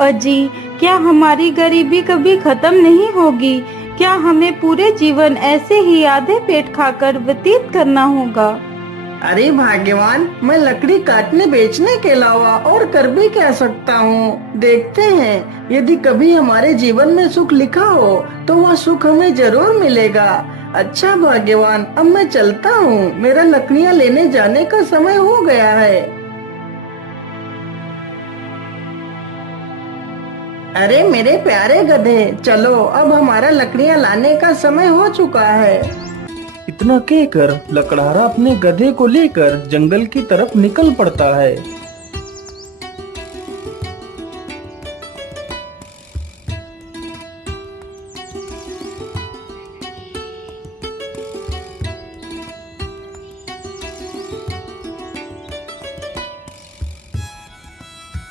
अजी, क्या हमारी गरीबी कभी खत्म नहीं होगी? क्या हमें पूरे जीवन ऐसे ही आधे पेट खाकर व्यतीत करना होगा? अरे भाग्यवान, मैं लकड़ी काटने बेचने के अलावा और कर भी क्या सकता हूँ। देखते हैं, यदि कभी हमारे जीवन में सुख लिखा हो तो वह सुख हमें जरूर मिलेगा। अच्छा भाग्यवान, अब मैं चलता हूँ, मेरा लकड़ियाँ लेने जाने का समय हो गया है। अरे मेरे प्यारे गधे, चलो अब हमारा लकड़ियाँ लाने का समय हो चुका है। इतना कहकर लकड़हारा अपने गधे को लेकर जंगल की तरफ निकल पड़ता है।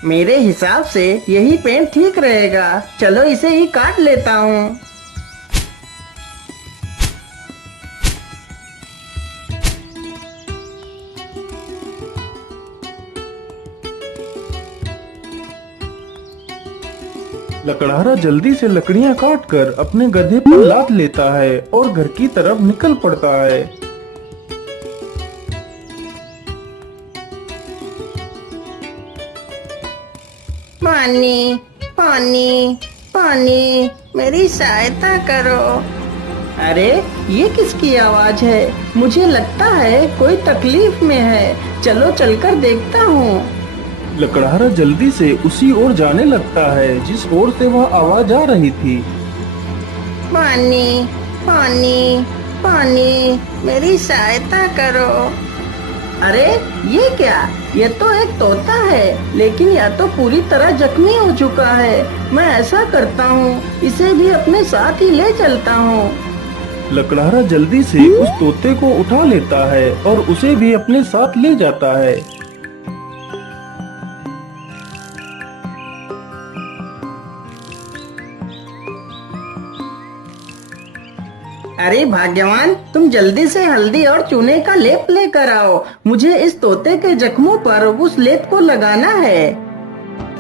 मेरे हिसाब से यही पेड़ ठीक रहेगा, चलो इसे ही काट लेता हूँ। लकड़हारा जल्दी से लकड़ियां काट कर अपने गधे पर लाद लेता है और घर की तरफ निकल पड़ता है। पानी, पानी, पानी, मेरी सहायता करो। अरे ये किसकी आवाज है? मुझे लगता है कोई तकलीफ में है, चलो चलकर देखता हूँ। लकड़हारा जल्दी से उसी ओर जाने लगता है जिस ओर से वह आवाज आ रही थी। पानी, पानी, पानी, मेरी सहायता करो। अरे ये क्या? ये तो एक तोता है, लेकिन यह तो पूरी तरह जख्मी हो चुका है। मैं ऐसा करता हूँ, इसे भी अपने साथ ही ले चलता हूँ। लकड़हारा जल्दी से उस तोते को उठा लेता है और उसे भी अपने साथ ले जाता है। अरे भाग्यवान, तुम जल्दी से हल्दी और चूने का लेप लेकर आओ। मुझे इस तोते के जख्मों पर उस लेप को लगाना है।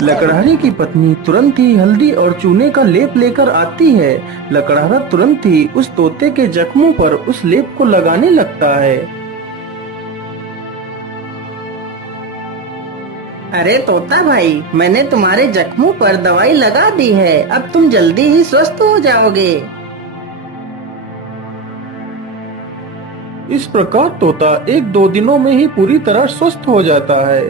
लकड़हारे की पत्नी तुरंत ही हल्दी और चूने का लेप लेकर आती है। लकड़हारा तुरंत ही उस तोते के जख्मों पर उस लेप को लगाने लगता है। अरे तोता भाई, मैंने तुम्हारे जख्मों पर दवाई लगा दी है, अब तुम जल्दी ही स्वस्थ हो जाओगे। इस प्रकार तोता 1-2 दिनों में ही पूरी तरह स्वस्थ हो जाता है।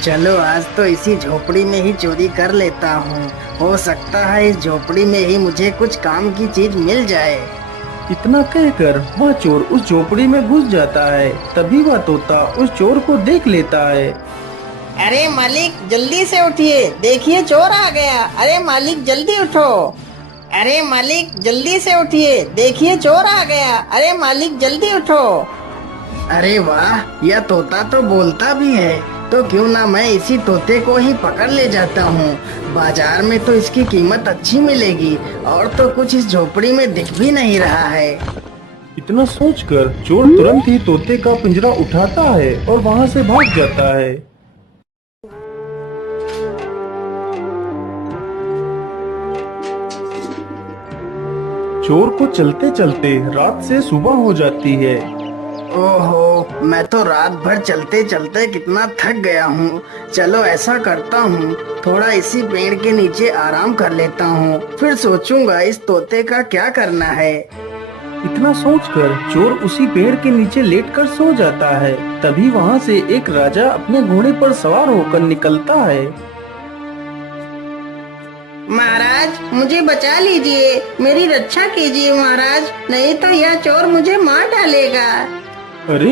चलो आज तो इसी झोपड़ी में ही चोरी कर लेता हूँ। हो सकता है इस झोपड़ी में ही मुझे कुछ काम की चीज मिल जाए। इतना कहकर वह चोर उस झोपड़ी में घुस जाता है। तभी वह तोता उस चोर को देख लेता है। अरे मालिक, जल्दी से उठिए, देखिए चोर आ गया। अरे मालिक जल्दी उठो। अरे मालिक जल्दी से उठिए, देखिए चोर आ गया। अरे मालिक जल्दी उठो। अरे वाह, यह तोता तो बोलता भी है, तो क्यों ना मैं इसी तोते को ही पकड़ ले जाता हूँ। बाजार में तो इसकी कीमत अच्छी मिलेगी, और तो कुछ इस झोपड़ी में दिख भी नहीं रहा है। इतना सोचकर चोर तुरंत ही तोते का पिंजरा उठाता है और वहां से भाग जाता है। चोर को चलते चलते रात से सुबह हो जाती है। ओहो, मैं तो रात भर चलते चलते कितना थक गया हूँ। चलो ऐसा करता हूँ, थोड़ा इसी पेड़ के नीचे आराम कर लेता हूँ, फिर सोचूंगा इस तोते का क्या करना है। इतना सोचकर चोर उसी पेड़ के नीचे लेटकर सो जाता है। तभी वहां से एक राजा अपने घोड़े पर सवार होकर निकलता है। महाराज मुझे बचा लीजिए, मेरी रक्षा कीजिए महाराज, नहीं तो यह चोर मुझे मार डालेगा। अरे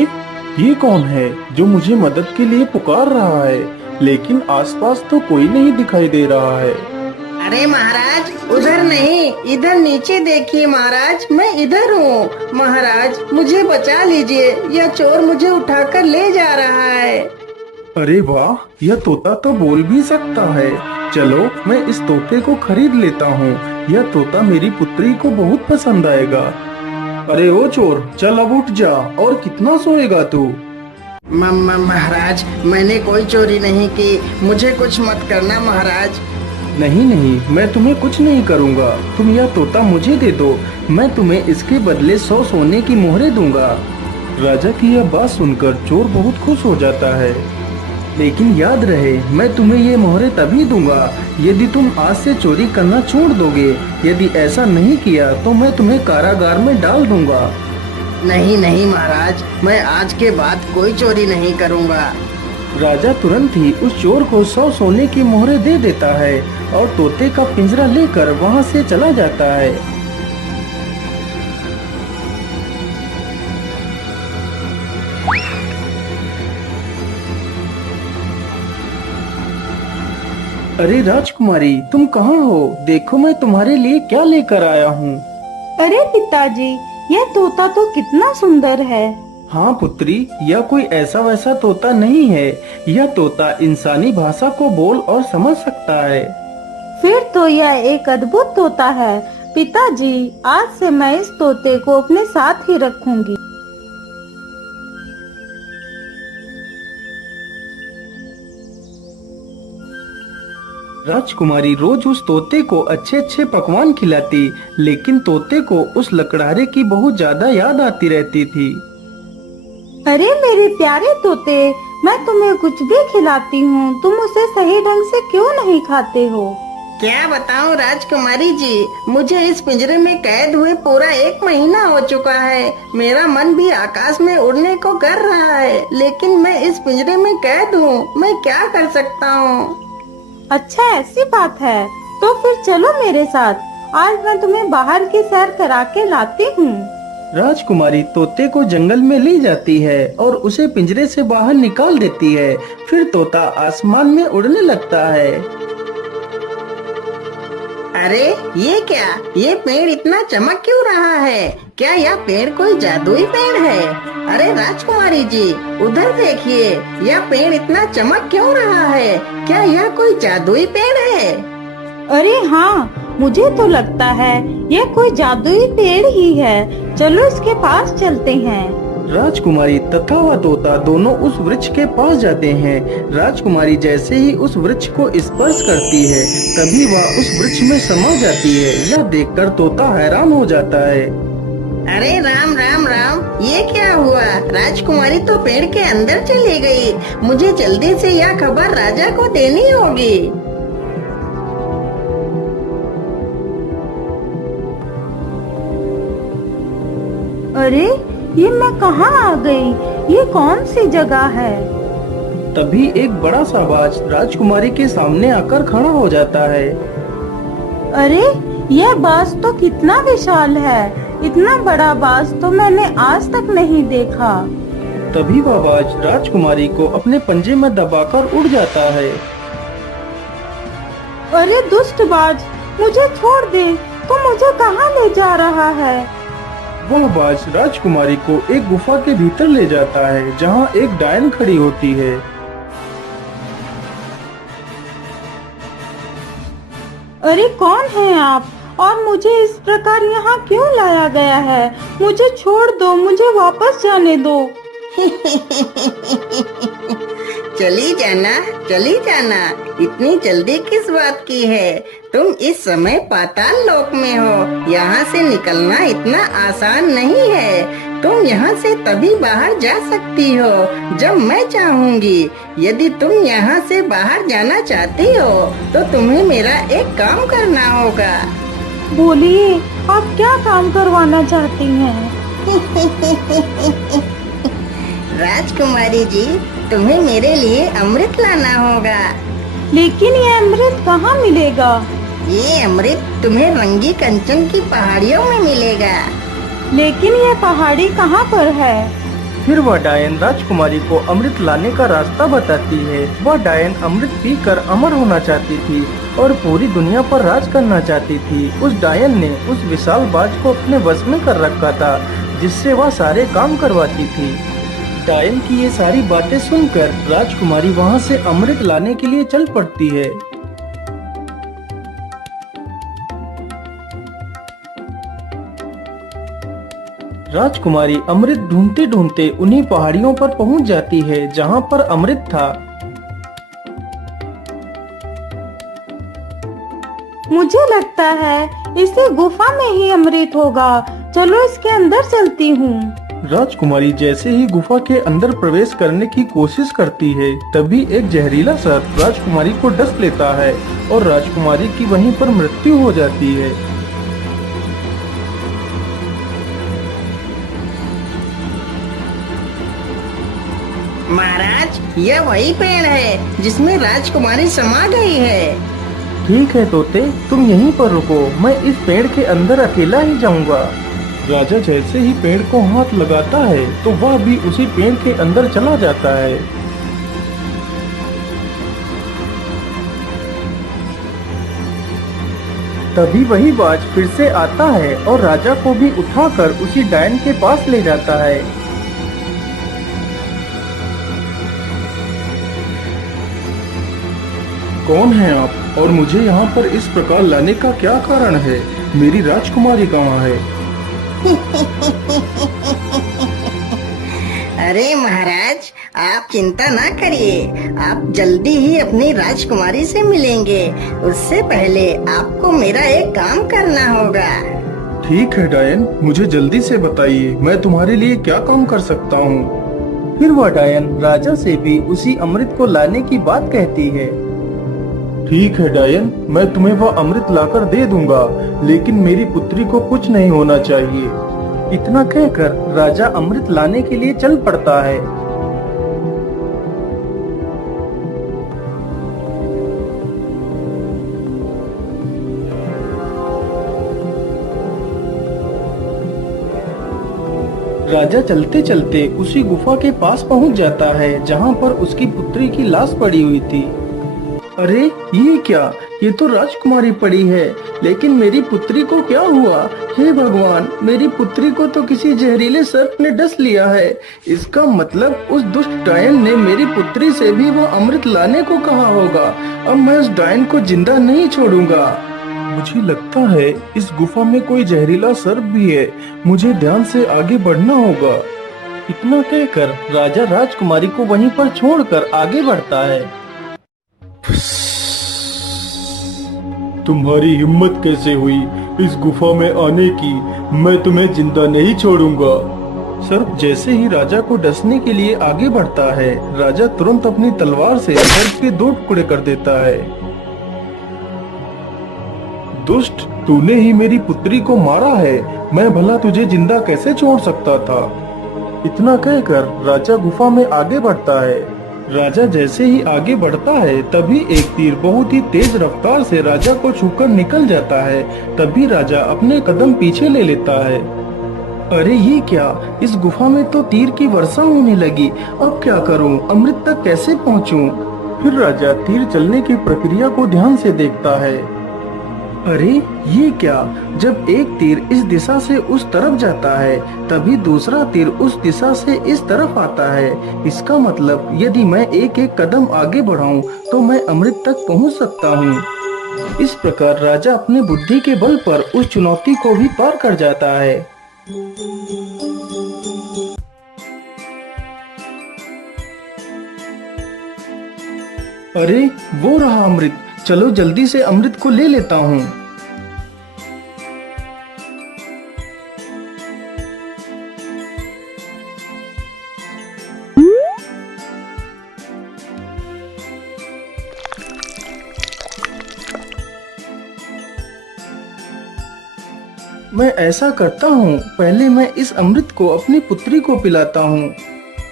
ये कौन है जो मुझे मदद के लिए पुकार रहा है, लेकिन आसपास तो कोई नहीं दिखाई दे रहा है। अरे महाराज, उधर नहीं, इधर नीचे देखिए महाराज, मैं इधर हूँ। महाराज मुझे बचा लीजिए, यह चोर मुझे उठाकर ले जा रहा है। अरे वाह, यह तोता तो बोल भी सकता है। चलो मैं इस तोते को खरीद लेता हूँ। यह तोता मेरी पुत्री को बहुत पसंद आएगा। अरे ओ चोर, चल अब उठ जा। और कितना सोएगा तू? महाराज, मैंने कोई चोरी नहीं की, मुझे कुछ मत करना महाराज। नहीं नहीं, मैं तुम्हें कुछ नहीं करूँगा। तुम यह तोता मुझे दे दो, मैं तुम्हें इसके बदले 100 सोने की मोहरें दूंगा। राजा की यह बात सुनकर चोर बहुत खुश हो जाता है। लेकिन याद रहे, मैं तुम्हें ये मोहरें तभी दूंगा यदि तुम आज से चोरी करना छोड़ दोगे। यदि ऐसा नहीं किया तो मैं तुम्हें कारागार में डाल दूंगा। नहीं नहीं महाराज, मैं आज के बाद कोई चोरी नहीं करूंगा। राजा तुरंत ही उस चोर को 100 सोने की मोहरें दे देता है और तोते का पिंजरा लेकर वहाँ से चला जाता है। अरे राजकुमारी, तुम कहाँ हो? देखो मैं तुम्हारे लिए क्या लेकर आया हूँ। अरे पिताजी, यह तोता तो कितना सुंदर है। हाँ पुत्री, यह कोई ऐसा वैसा तोता नहीं है। यह तोता इंसानी भाषा को बोल और समझ सकता है। फिर तो यह एक अद्भुत तोता है। पिताजी, आज से मैं इस तोते को अपने साथ ही रखूंगी। राजकुमारी रोज उस तोते को अच्छे अच्छे पकवान खिलाती, लेकिन तोते को उस लकड़हारे की बहुत ज्यादा याद आती रहती थी। अरे मेरे प्यारे तोते, मैं तुम्हें कुछ भी खिलाती हूँ, तुम उसे सही ढंग से क्यों नहीं खाते हो? क्या बताऊं राजकुमारी जी, मुझे इस पिंजरे में कैद हुए पूरा 1 महीना हो चुका है। मेरा मन भी आकाश में उड़ने को कर रहा है, लेकिन मैं इस पिंजरे में कैद हूँ। मैं क्या कर सकता हूँ? अच्छा, ऐसी बात है तो फिर चलो मेरे साथ। आज मैं तुम्हें बाहर की सैर करा के लाती हूँ। राजकुमारी तोते को जंगल में ले जाती है और उसे पिंजरे से बाहर निकाल देती है। फिर तोता आसमान में उड़ने लगता है। अरे ये क्या, ये पेड़ इतना चमक क्यों रहा है? क्या यह पेड़ कोई जादुई पेड़ है? अरे राजकुमारी जी, उधर देखिए, यह पेड़ इतना चमक क्यों रहा है? क्या यह कोई जादुई पेड़ है? अरे हाँ, मुझे तो लगता है यह कोई जादुई पेड़ ही है। चलो इसके पास चलते हैं। राजकुमारी तथा वह तोता दोनों उस वृक्ष के पास जाते हैं। राजकुमारी जैसे ही उस वृक्ष को स्पर्श करती है, तभी वह उस वृक्ष में समा जाती है। यह देखकर तोता हैरान हो जाता है। अरे राम राम राम, ये क्या हुआ? राजकुमारी तो पेड़ के अंदर चली गई। मुझे जल्दी से यह खबर राजा को देनी होगी। अरे ये मैं कहाँ आ गई? ये कौन सी जगह है? तभी एक बड़ा सा बाज राजकुमारी के सामने आकर खड़ा हो जाता है। अरे यह बाज तो कितना विशाल है। इतना बड़ा बाज तो मैंने आज तक नहीं देखा। तभी वह बाज राजकुमारी को अपने पंजे में दबाकर उड़ जाता है। अरे दुष्ट बाज, मुझे छोड़ दे। तू मुझे कहाँ ले जा रहा है? वह बाज राजकुमारी को एक गुफा के भीतर ले जाता है, जहाँ एक डायन खड़ी होती है। अरे कौन है आप और मुझे इस प्रकार यहाँ क्यों लाया गया है? मुझे छोड़ दो, मुझे वापस जाने दो। चली जाना, चली जाना, इतनी जल्दी किस बात की है? तुम इस समय पाताल लोक में हो। यहाँ से निकलना इतना आसान नहीं है। तुम यहाँ से तभी बाहर जा सकती हो जब मैं चाहूँगी। यदि तुम यहाँ से बाहर जाना चाहती हो तो तुम्हें मेरा एक काम करना होगा। बोलिए, आप क्या काम करवाना चाहती हैं? राजकुमारी जी, तुम्हें मेरे लिए अमृत लाना होगा। लेकिन ये अमृत कहाँ मिलेगा? ये अमृत तुम्हें रंगी कंचन की पहाड़ियों में मिलेगा। लेकिन ये पहाड़ी कहाँ पर है? फिर वह डायन राजकुमारी को अमृत लाने का रास्ता बताती है। वह डायन अमृत पीकर अमर होना चाहती थी और पूरी दुनिया पर राज करना चाहती थी। उस डायन ने उस विशाल बाज को अपने वश में कर रखा था, जिससे वह सारे काम करवाती थी। डायन की ये सारी बातें सुनकर राजकुमारी वहाँ से अमृत लाने के लिए चल पड़ती है। राजकुमारी अमृत ढूंढते ढूंढते उन्हीं पहाड़ियों पर पहुंच जाती है जहां पर अमृत था। मुझे लगता है इसी गुफा में ही अमृत होगा। चलो इसके अंदर चलती हूँ। राजकुमारी जैसे ही गुफा के अंदर प्रवेश करने की कोशिश करती है, तभी एक जहरीला सर्प राजकुमारी को डस लेता है और राजकुमारी की वहीं पर मृत्यु हो जाती है। महाराज, यह वही पेड़ है जिसमें राजकुमारी समा गई है। ठीक है तोते, तुम यहीं पर रुको, मैं इस पेड़ के अंदर अकेला ही जाऊंगा। राजा जैसे ही पेड़ को हाथ लगाता है तो वह भी उसी पेड़ के अंदर चला जाता है। तभी वही बाज फिर से आता है और राजा को भी उठाकर उसी डायन के पास ले जाता है। कौन है आप और मुझे यहाँ पर इस प्रकार लाने का क्या कारण है? मेरी राजकुमारी कहाँ है? अरे महाराज, आप चिंता ना करिए, आप जल्दी ही अपनी राजकुमारी से मिलेंगे। उससे पहले आपको मेरा एक काम करना होगा। ठीक है डायन, मुझे जल्दी से बताइए, मैं तुम्हारे लिए क्या काम कर सकता हूँ। फिर वह डायन राजा से भी उसी अमृत को लाने की बात कहती है। ठीक है डायन, मैं तुम्हें वह अमृत लाकर दे दूंगा, लेकिन मेरी पुत्री को कुछ नहीं होना चाहिए। इतना कहकर राजा अमृत लाने के लिए चल पड़ता है। राजा चलते चलते उसी गुफा के पास पहुंच जाता है जहां पर उसकी पुत्री की लाश पड़ी हुई थी। अरे ये क्या, ये तो राजकुमारी पड़ी है, लेकिन मेरी पुत्री को क्या हुआ? हे भगवान, मेरी पुत्री को तो किसी जहरीले सर्प ने डस लिया है। इसका मतलब उस दुष्ट डायन ने मेरी पुत्री से भी वो अमृत लाने को कहा होगा। अब मैं उस डायन को जिंदा नहीं छोड़ूंगा। मुझे लगता है इस गुफा में कोई जहरीला सर्प भी है, मुझे ध्यान से आगे बढ़ना होगा। इतना कहकर राजा राजकुमारी को वहीं पर छोड़कर आगे बढ़ता है। तुम्हारी हिम्मत कैसे हुई इस गुफा में आने की? मैं तुम्हें जिंदा नहीं छोड़ूंगा। सर्प जैसे ही राजा को डसने के लिए आगे बढ़ता है, राजा तुरंत अपनी तलवार से सर्प के 2 टुकड़े कर देता है। दुष्ट, तूने ही मेरी पुत्री को मारा है, मैं भला तुझे जिंदा कैसे छोड़ सकता था? इतना कहकर राजा गुफा में आगे बढ़ता है। राजा जैसे ही आगे बढ़ता है, तभी एक तीर बहुत ही तेज रफ्तार से राजा को छूकर निकल जाता है। तभी राजा अपने कदम पीछे ले लेता है। अरे ये क्या, इस गुफा में तो तीर की वर्षा होने लगी। अब क्या करूं, अमृत तक कैसे पहुंचूं? फिर राजा तीर चलने की प्रक्रिया को ध्यान से देखता है। अरे ये क्या, जब एक तीर इस दिशा से उस तरफ जाता है, तभी दूसरा तीर उस दिशा से इस तरफ आता है। इसका मतलब यदि मैं एक एक कदम आगे बढ़ाऊं तो मैं अमृत तक पहुंच सकता हूं। इस प्रकार राजा अपने बुद्धि के बल पर उस चुनौती को भी पार कर जाता है। अरे वो रहा अमृत, चलो जल्दी से अमृत को ले लेता हूँ। मैं ऐसा करता हूँ, पहले मैं इस अमृत को अपनी पुत्री को पिलाता हूँ।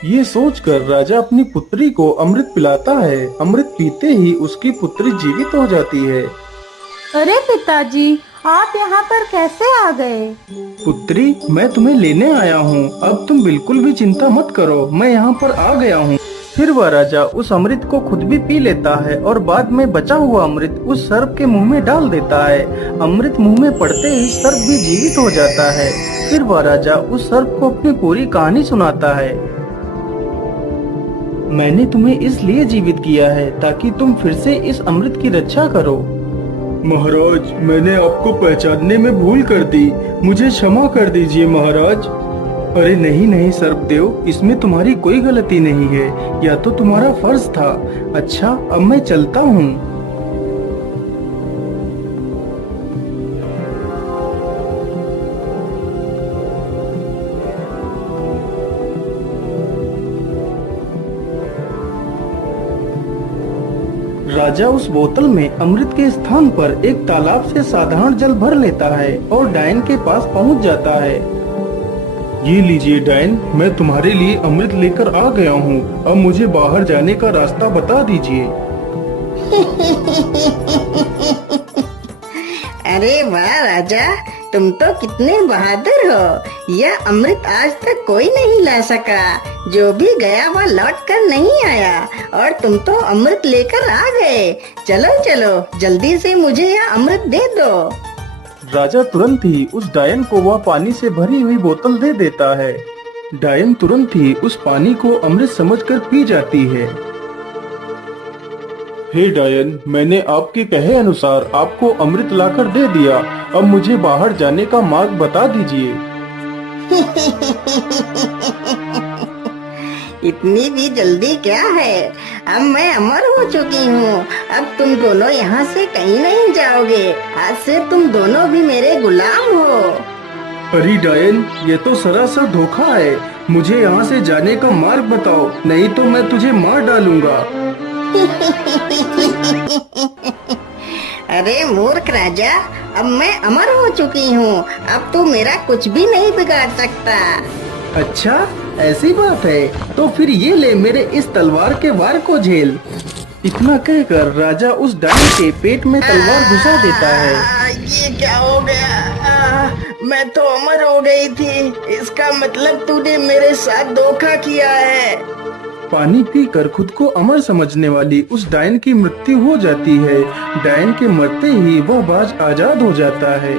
ये सोचकर राजा अपनी पुत्री को अमृत पिलाता है। अमृत पीते ही उसकी पुत्री जीवित हो जाती है। अरे पिताजी, आप यहाँ पर कैसे आ गए? पुत्री, मैं तुम्हें लेने आया हूँ, अब तुम बिल्कुल भी चिंता मत करो, मैं यहाँ पर आ गया हूँ। फिर वह राजा उस अमृत को खुद भी पी लेता है और बाद में बचा हुआ अमृत उस सर्प के मुंह में डाल देता है। अमृत मुंह में पड़ते ही सर्प भी जीवित हो जाता है। फिर वह राजा उस सर्प को अपनी पूरी कहानी सुनाता है। मैंने तुम्हें इसलिए जीवित किया है ताकि तुम फिर से इस अमृत की रक्षा करो। महाराज, मैंने आपको पहचानने में भूल कर दी, मुझे क्षमा कर दीजिए महाराज। अरे नहीं नहीं सर्पदेव, इसमें तुम्हारी कोई गलती नहीं है, या तो तुम्हारा फर्ज था। अच्छा, अब मैं चलता हूँ। राजा उस बोतल में अमृत के स्थान पर एक तालाब से साधारण जल भर लेता है और डायन के पास पहुंच जाता है। ये लीजिए डायन, मैं तुम्हारे लिए अमृत लेकर आ गया हूँ। अब मुझे बाहर जाने का रास्ता बता दीजिए। अरे वाह राजा, तुम तो कितने बहादुर हो। यह अमृत आज तक कोई नहीं ला सका। जो भी गया वह लौट कर नहीं आया, और तुम तो अमृत लेकर आ गए। चलो चलो, जल्दी से मुझे यह अमृत दे दो। राजा तुरंत ही उस डायन को वह पानी से भरी हुई बोतल दे देता है। डायन तुरंत ही उस पानी को अमृत समझकर पी जाती है। हे डायन, मैंने आपके कहे अनुसार आपको अमृत लाकर दे दिया। अब मुझे बाहर जाने का मार्ग बता दीजिए। इतनी भी जल्दी क्या है? अब मैं अमर हो चुकी हूँ। अब तुम दोनों यहाँ से कहीं नहीं जाओगे। आज से तुम दोनों भी मेरे गुलाम हो। अरे डायन, ये तो सरासर धोखा है। मुझे यहाँ से जाने का मार्ग बताओ, नहीं तो मैं तुझे मार डालूंगा। अरे मूर्ख राजा, अब मैं अमर हो चुकी हूँ। अब तू मेरा कुछ भी नहीं बिगाड़ सकता। अच्छा, ऐसी बात है, तो फिर ये ले मेरे इस तलवार के वार को झेल। इतना कहकर राजा उस डायन के पेट में तलवार घुसा देता है। ये क्या हो गया? मैं तो अमर हो गई थी। इसका मतलब तूने मेरे साथ धोखा किया है। पानी पीकर खुद को अमर समझने वाली उस डायन की मृत्यु हो जाती है। डायन के मरते ही वह बाज आजाद हो जाता है।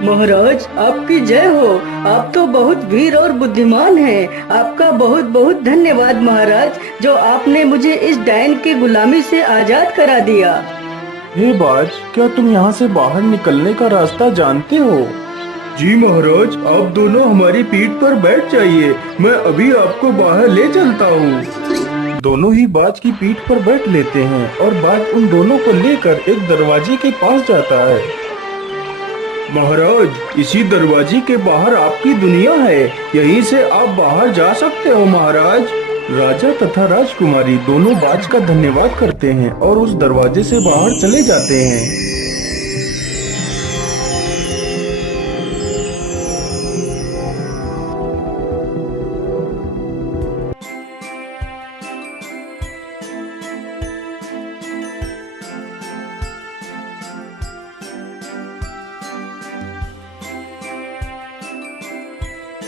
महाराज, आपकी जय हो। आप तो बहुत वीर और बुद्धिमान हैं। आपका बहुत बहुत धन्यवाद महाराज, जो आपने मुझे इस डायन की गुलामी से आजाद करा दिया। हे बाज, क्या तुम यहाँ से बाहर निकलने का रास्ता जानते हो? जी महाराज, आप दोनों हमारी पीठ पर बैठ जाइए, मैं अभी आपको बाहर ले चलता हूँ। दोनों ही बाज की पीठ पर बैठ लेते हैं और बाज उन दोनों को लेकर एक दरवाजे के पास जाता है। महाराज, इसी दरवाजे के बाहर आपकी दुनिया है, यहीं से आप बाहर जा सकते हो महाराज। राजा तथा राजकुमारी दोनों बाज का धन्यवाद करते हैं और उस दरवाजे से बाहर चले जाते हैं।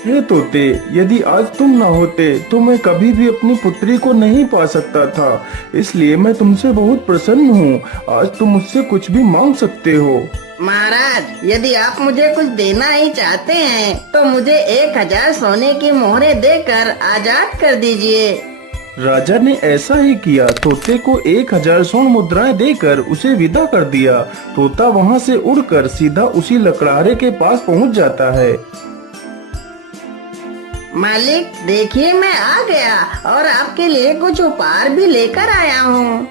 हे तोते, यदि आज तुम न होते तो मैं कभी भी अपनी पुत्री को नहीं पा सकता था। इसलिए मैं तुमसे बहुत प्रसन्न हूँ। आज तुम मुझसे कुछ भी मांग सकते हो। महाराज, यदि आप मुझे कुछ देना ही चाहते हैं तो मुझे 1000 सोने की मोहरें देकर आजाद कर दीजिए। राजा ने ऐसा ही किया। तोते को 1000 स्वर्ण मुद्राएं देकर उसे विदा कर दिया। तोता वहाँ से उड़कर सीधा उसी लकड़हारे के पास पहुँच जाता है। मालिक, देखिए मैं आ गया और आपके लिए कुछ उपहार भी लेकर आया हूँ।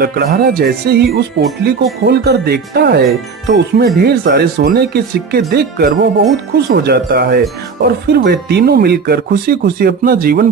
लकड़हारा जैसे ही उस पोटली को खोलकर देखता है तो उसमें ढेर सारे सोने के सिक्के देखकर वह बहुत खुश हो जाता है और फिर वे तीनों मिलकर खुशी खुशी अपना जीवन